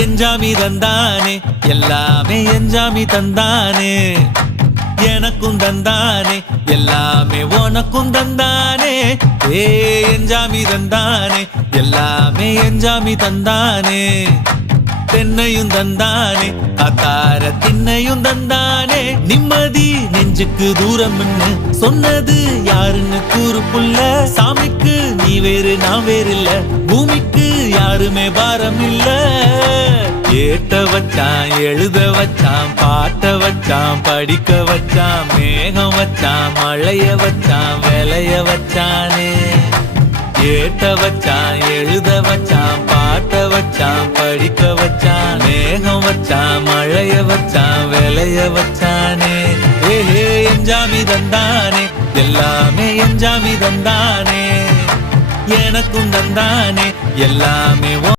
எஞ்சாமி தந்தானே எல்லாமே எஞ்சாமி தந்தானே எனக்கும் தந்தானே எல்லாமே உனக்கும் தந்தானே ஏ எஞ்சாமி தந்தானே எல்லாமே எஞ்சாமி தந்தானே தென்னையும் தந்தானே காத்தார திண்ணையும் தந்தானே நிம்மதி நெஞ்சுக்கு தூரம்னு சொன்னது யாருன்னு கூறு புள்ள சாமிக்கு நீ வேறு நான் வேறு இல்ல பூமிக்கு யாருமே பாரம் இல்ல ஏட்ட வச்சான் எழுத வச்சான் பாட்ட வச்சான் படிக்க வச்சான் மேகம் வச்சான் மழைய வச்சான் விளைய வச்சானே ஏட்ட வச்சான் எழுத வச்சான் பாட்ட வச்சான் படிக்க வச்சான் மேகம் வச்சான் மழைய வச்சான் விளைய வச்சானே ஏஹே எஞ்சாமி தந்தானே எல்லாமே எஞ்சாமி தந்தானே எனக்கும் தந்தானே எல்லாமே